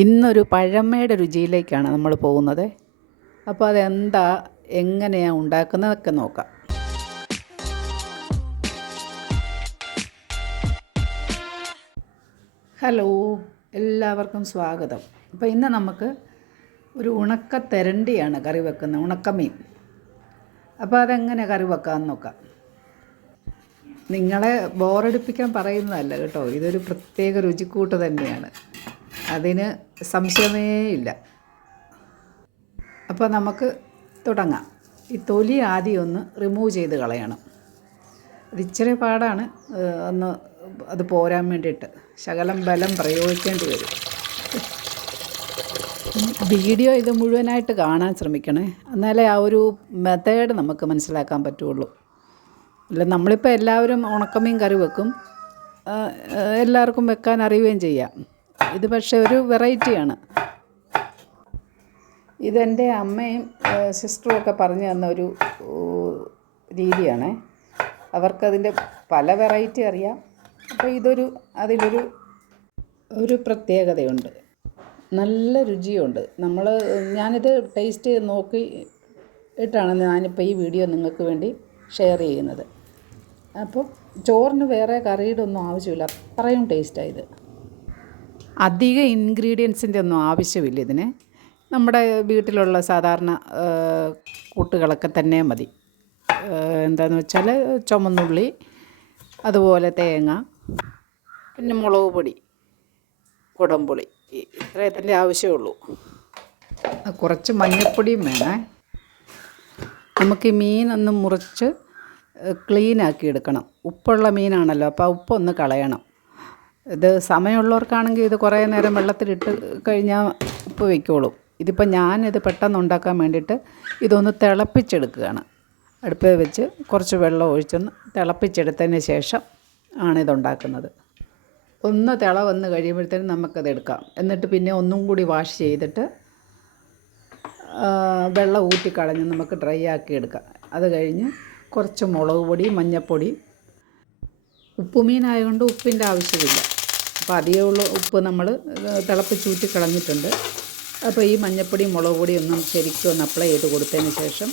ഇന്നൊരു പഴമയുടെ രുചിയിലേക്കാണ് നമ്മൾ പോകുന്നത്. അപ്പോൾ അതെന്താ, എങ്ങനെയാണ് ഉണ്ടാക്കുന്നതൊക്കെ നോക്കാം. ഹലോ, എല്ലാവർക്കും സ്വാഗതം. അപ്പോൾ ഇന്ന് നമുക്ക് ഒരു ഉണക്ക തെരണ്ടിയാണ് കറി വെക്കുന്നത്, ഉണക്കമീൻ. അപ്പോൾ അതെങ്ങനെ കറി വെക്കാമെന്ന് നോക്കാം. നിങ്ങളെ ബോറടിപ്പിക്കാൻ പറയുന്നതല്ല കേട്ടോ, ഇതൊരു പ്രത്യേക രുചിക്കൂട്ട് തന്നെയാണ്, അതിന് സംശയമേ ഇല്ല. അപ്പോൾ നമുക്ക് തുടങ്ങാം. ഈ തൊലി ആദ്യം ഒന്ന് റിമൂവ് ചെയ്ത് കളയണം. അത് ഇച്ചിരി പാടാണ്, ഒന്ന് അത് പോരാൻ വേണ്ടിയിട്ട് ശകലം ബലം പ്രയോഗിക്കേണ്ടി വരും. വീഡിയോ ഇത് മുഴുവനായിട്ട് കാണാൻ ശ്രമിക്കണേ, എന്നാലേ ആ ഒരു മെത്തേഡ് നമുക്ക് മനസ്സിലാക്കാൻ പറ്റുള്ളൂ. അല്ല, നമ്മളിപ്പോൾ എല്ലാവരും ഉണക്കമീൻ കറി വെക്കും, എല്ലാവർക്കും വെക്കാൻ അറിയുകയും ചെയ്യാം. ഇത് പക്ഷേ ഒരു വെറൈറ്റിയാണ്. ഇതെൻ്റെ അമ്മയും സിസ്റ്ററും ഒക്കെ പറഞ്ഞു തന്ന ഒരു രീതിയാണ്. അവർക്കതിൻ്റെ പല വെറൈറ്റി അറിയാം. അപ്പോൾ അതിലൊരു പ്രത്യേകതയുണ്ട്, നല്ല രുചിയുണ്ട്. ഞാനിത് ടേസ്റ്റ് നോക്കിയിട്ടാണ് ഞാനിപ്പോൾ ഈ വീഡിയോ നിങ്ങൾക്ക് വേണ്ടി ഷെയർ ചെയ്യുന്നത്. അപ്പോൾ ചോറിന് വേറെ കറിയുടെ ഒന്നും ആവശ്യമില്ല, അത്രയും ടേസ്റ്റായത്. അധിക ഇൻഗ്രീഡിയൻസിൻ്റെ ഒന്നും ആവശ്യമില്ല ഇതിന്. നമ്മുടെ വീട്ടിലുള്ള സാധാരണ കൂട്ടുകളൊക്കെ തന്നെ മതി. എന്താണെന്ന് വെച്ചാൽ ചുമന്നുള്ളി, അതുപോലെ തേങ്ങ, പിന്നെ മുളക് പൊടി, കുടംപുളി, ഇത്രയത്തിൻ്റെ ആവശ്യമുള്ളൂ. കുറച്ച് മഞ്ഞൾപ്പൊടിയും വേണേ. നമുക്ക് ഈ മീനൊന്ന് മുറിച്ച് ക്ലീനാക്കി എടുക്കണം. ഉപ്പുള്ള മീനാണല്ലോ, അപ്പോൾ ഉപ്പൊന്ന് കളയണം. ഇത് സമയമുള്ളവർക്കാണെങ്കിൽ ഇത് കുറേ നേരം വെള്ളത്തിലിട്ട് കഴിഞ്ഞാൽ ഉപ്പ് വയ്ക്കോളും. ഇതിപ്പോൾ ഞാനിത് പെട്ടെന്ന് ഉണ്ടാക്കാൻ വേണ്ടിയിട്ട് ഇതൊന്ന് തിളപ്പിച്ചെടുക്കുകയാണ്. അടുപ്പിൽ വെച്ച് കുറച്ച് വെള്ളം ഒഴിച്ചൊന്ന് തിളപ്പിച്ചെടുത്തതിന് ശേഷം ആണിതുണ്ടാക്കുന്നത്. ഒന്ന് തിള വന്ന് കഴിയുമ്പോഴത്തേനും നമുക്കത് എടുക്കാം. എന്നിട്ട് പിന്നെ ഒന്നും കൂടി വാഷ് ചെയ്തിട്ട് വെള്ളം ഊറ്റിക്കളഞ്ഞ് നമുക്ക് ഡ്രൈ ആക്കി എടുക്കാം. അത് കഴിഞ്ഞ് കുറച്ച് മുളക് പൊടി, മഞ്ഞൾപ്പൊടി, ഉപ്പുമീനായതുകൊണ്ട് ഉപ്പിൻ്റെ ആവശ്യമില്ല. അപ്പോൾ അധികമുള്ള ഉപ്പ് നമ്മൾ തിളപ്പിച്ചൂറ്റി കളഞ്ഞിട്ടുണ്ട്. അപ്പോൾ ഈ മഞ്ഞൾപ്പൊടി, മുളക് പൊടി ഒന്നും ശരിക്കും ഒന്ന് അപ്ലൈ ചെയ്ത് കൊടുത്തതിന് ശേഷം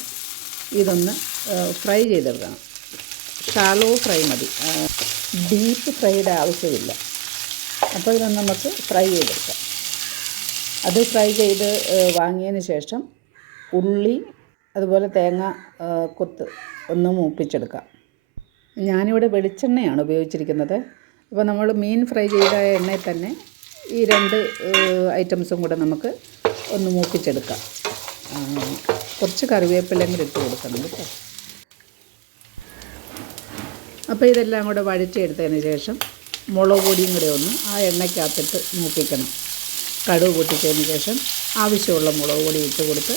ഇതൊന്ന് ഫ്രൈ ചെയ്തെടുക്കണം. ഷാലോ ഫ്രൈ മതി, ഡീപ്പ് ഫ്രൈഡ് ആവശ്യമില്ല. അപ്പോൾ ഇതൊന്ന് നമുക്ക് ഫ്രൈ ചെയ്തെടുക്കാം. അത് ഫ്രൈ ചെയ്ത് വാങ്ങിയതിന് ശേഷം ഉള്ളി, അതുപോലെ തേങ്ങ കൊത്ത് ഒന്ന് മൂപ്പിച്ചെടുക്കാം. ഞാനിവിടെ വെളിച്ചെണ്ണയാണ് ഉപയോഗിച്ചിരിക്കുന്നത്. അപ്പോൾ നമ്മൾ മീൻ ഫ്രൈ ചെയ്ത എണ്ണയിൽ തന്നെ ഈ രണ്ട് ഐറ്റംസും കൂടെ നമുക്ക് ഒന്ന് മൂപ്പിച്ചെടുക്കാം. കുറച്ച് കറിവേപ്പിലയും കൂടി ഇട്ട് കൊടുക്കണം കേട്ടോ. അപ്പോൾ ഇതെല്ലാം കൂടെ വഴറ്റിയെടുത്തതിന് ശേഷം മുളക് പൊടിയും കൂടെ ഒന്ന് ആ എണ്ണയ്ക്കകത്തിട്ട് മൂപ്പിക്കണം. കടുക് പൊട്ടിച്ചതിന് ശേഷം ആവശ്യമുള്ള മുളക് പൊടി ഇട്ട് കൊടുത്ത്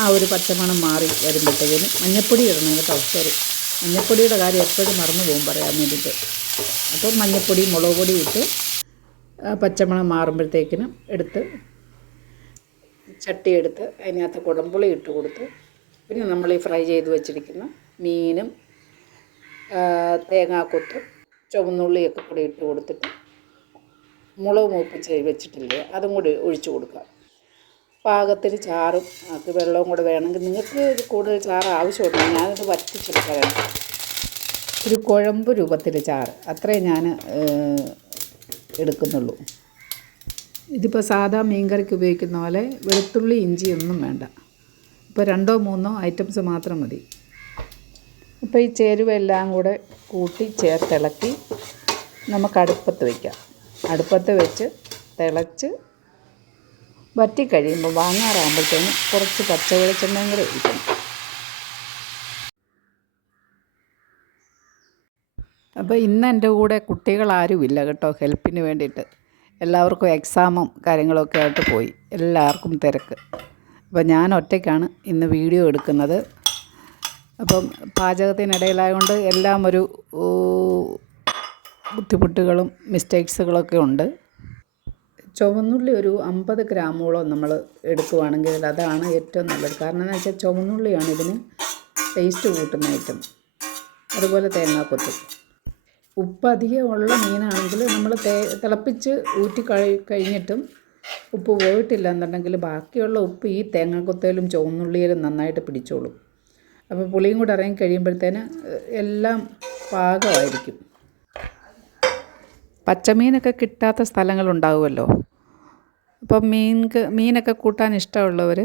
ആ ഒരു പച്ചമണം മാറി വരുമ്പോഴത്തേക്കിന് മഞ്ഞൾപ്പൊടി ഇടണം കേട്ടോ. സോറി, മഞ്ഞൾപ്പൊടിയുടെ കാര്യം എപ്പോഴും മറന്നു പോകും പറയാൻ വേണ്ടിയിട്ട്. അപ്പോൾ മഞ്ഞൾപ്പൊടി, മുളക് പൊടി ഇട്ട് പച്ചമണം മാറുമ്പോഴത്തേക്കിനും ചട്ടി എടുത്ത് അതിനകത്ത് കുടംപുളി ഇട്ട് കൊടുത്ത് പിന്നെ നമ്മൾ ഈ ഫ്രൈ ചെയ്ത് വെച്ചിരിക്കുന്ന മീനും തേങ്ങാക്കൊത്തും ചുവന്നുള്ളിയൊക്കെ കൂടി ഇട്ട് കൊടുത്തിട്ട് മുളക് മൂപ്പിച്ച് വെച്ചിട്ടില്ലേ അതും കൂടി ഒഴിച്ചു കൊടുക്കുക. പാകത്തിന് ചാറും അത് വെള്ളവും കൂടെ വേണമെങ്കിൽ നിങ്ങൾക്ക് ഇത് കൂടുതൽ ചാറ് ആവശ്യമുണ്ട്. ഞാനിത് വറ്റിച്ചെടുക്കാൻ ഒരു കുഴമ്പ് രൂപത്തിൽ ചാറ് അത്രേ ഞാൻ എടുക്കുന്നുള്ളൂ. ഇതിപ്പോൾ സാധാ മീൻകറിക്ക് ഉപയോഗിക്കുന്ന പോലെ വെളുത്തുള്ളി, ഇഞ്ചി ഒന്നും വേണ്ട. ഇപ്പോൾ 2-3 ഐറ്റംസ് മാത്രം മതി. അപ്പോൾ ഈ ചേരുവ എല്ലാം കൂടെ കൂട്ടി ചേർത്തിളക്കി നമുക്ക് അടുപ്പത്ത് വയ്ക്കാം. അടുപ്പത്ത് വെച്ച് തിളച്ച് വറ്റിക്കഴിയുമ്പോൾ വാങ്ങാറാകുമ്പോഴത്തേനും കുറച്ച് പച്ച വെളിച്ചെണ്ണയും കൂടെ ഒഴിക്കണം. അപ്പോൾ ഇന്ന് എൻ്റെ കൂടെ കുട്ടികളാരുമില്ല കേട്ടോ ഹെൽപ്പിന് വേണ്ടിയിട്ട്. എല്ലാവർക്കും എക്സാമും കാര്യങ്ങളൊക്കെ ആയിട്ട് പോയി, എല്ലാവർക്കും തിരക്ക്. അപ്പോൾ ഞാൻ ഒറ്റയ്ക്കാണ് ഇന്ന് വീഡിയോ എടുക്കുന്നത്. അപ്പം പാചകത്തിനിടയിലായതുകൊണ്ട് എല്ലാം ഒരു ബുദ്ധിമുട്ടുകളും മിസ്റ്റേക്സുകളൊക്കെ ഉണ്ട്. ചുവന്നുള്ളി ഒരു 50 ഗ്രാമോളം നമ്മൾ എടുക്കുകയാണെങ്കിൽ അതാണ് ഏറ്റവും നല്ലത്. കാരണം എന്ന് വെച്ചാൽ ചുവന്നുള്ളിയാണ് ഇതിന് ടേസ്റ്റ് കൂട്ടുന്ന ഐറ്റം. അതുപോലെ തേങ്ങാക്കൊത്തും. ഉപ്പ് അധികമുള്ള മീനാണെങ്കിൽ നമ്മൾ തിളപ്പിച്ച് ഊറ്റി കഴിഞ്ഞിട്ടും ഉപ്പ് പോയിട്ടില്ല എന്നുണ്ടെങ്കിൽ ബാക്കിയുള്ള ഉപ്പ് ഈ തേങ്ങാക്കൊത്തയിലും ചുവന്നുള്ളിയിലും നന്നായിട്ട് പിടിച്ചോളും. അപ്പോൾ പുളിയും കൂടെ ഇറങ്ങി കഴിയുമ്പോഴത്തേന് എല്ലാം പാകമായിരിക്കും. പച്ചമീനൊക്കെ കിട്ടാത്ത സ്ഥലങ്ങളുണ്ടാവുമല്ലോ. അപ്പം മീനൊക്കെ കൂട്ടാൻ ഇഷ്ടമുള്ളവർ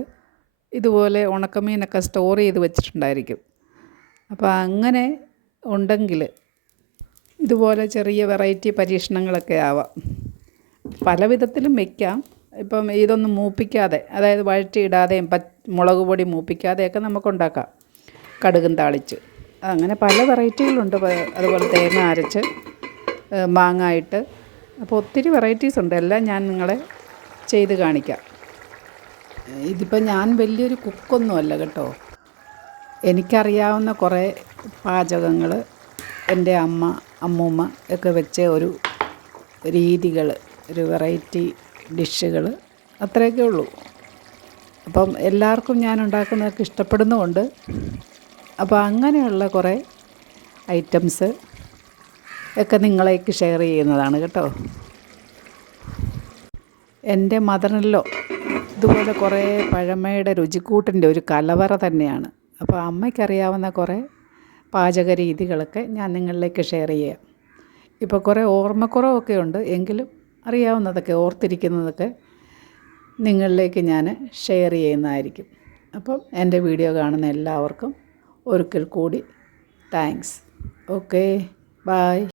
ഇതുപോലെ ഉണക്കമീനൊക്കെ സ്റ്റോർ ചെയ്ത് വെച്ചിട്ടുണ്ടായിരിക്കും. അപ്പോൾ അങ്ങനെ ഉണ്ടെങ്കിൽ ഇതുപോലെ ചെറിയ വെറൈറ്റി പരീക്ഷണങ്ങളൊക്കെ ആവാം. പല വിധത്തിലും വയ്ക്കാം. ഇപ്പം ഇതൊന്നും മൂപ്പിക്കാതെ, അതായത് വഴറ്റിയിടാതെയും മുളക് പൊടി മൂപ്പിക്കാതെയൊക്കെ നമുക്കുണ്ടാക്കാം. കടുകും താളിച്ച് അങ്ങനെ പല വെറൈറ്റികളുണ്ട്. അതുപോലെ തേങ്ങ അരച്ച് മാങ്ങ ഇട്ട്, അപ്പോൾ ഒത്തിരി വെറൈറ്റീസ് ഉണ്ട്. എല്ലാം ഞാൻ നിങ്ങളെ ചെയ്ത് കാണിക്കാം. ഇതിപ്പോൾ ഞാൻ വലിയൊരു കുക്കൊന്നുമല്ല കേട്ടോ. എനിക്കറിയാവുന്ന കുറേ പാചകങ്ങൾ എൻ്റെ അമ്മൂമ്മ ഒക്കെ വെച്ച ഒരു രീതികൾ, ഒരു വെറൈറ്റി ഡിഷുകൾ, അത്രയൊക്കെ ഉള്ളൂ. അപ്പം എല്ലാവർക്കും ഞാൻ ഉണ്ടാക്കുന്നതൊക്കെ ഇഷ്ടപ്പെടുന്നുമുണ്ട്. അപ്പോൾ അങ്ങനെയുള്ള കുറേ ഐറ്റംസ് ഒക്കെ നിങ്ങളേക്ക് ഷെയർ ചെയ്യുന്നതാണ് കേട്ടോ. എൻ്റെ മദറിനിലോ ഇതുപോലെ കുറേ പഴമയുടെ രുചിക്കൂട്ടിൻ്റെ ഒരു കലവറ തന്നെയാണ്. അപ്പോൾ അമ്മയ്ക്കറിയാവുന്ന കുറേ പാചക രീതികളൊക്കെ ഞാൻ നിങ്ങളിലേക്ക് ഷെയർ ചെയ്യാം. ഇപ്പോൾ കുറേ ഓർമ്മക്കുറവൊക്കെ ഉണ്ട്, എങ്കിലും അറിയാവുന്നതൊക്കെ, ഓർത്തിരിക്കുന്നതൊക്കെ നിങ്ങളിലേക്ക് ഞാൻ ഷെയർ ചെയ്യുന്നതായിരിക്കും. അപ്പം എൻ്റെ വീഡിയോ കാണുന്ന എല്ലാവർക്കും ഒരിക്കൽ കൂടി താങ്ക്സ്. Okay, by.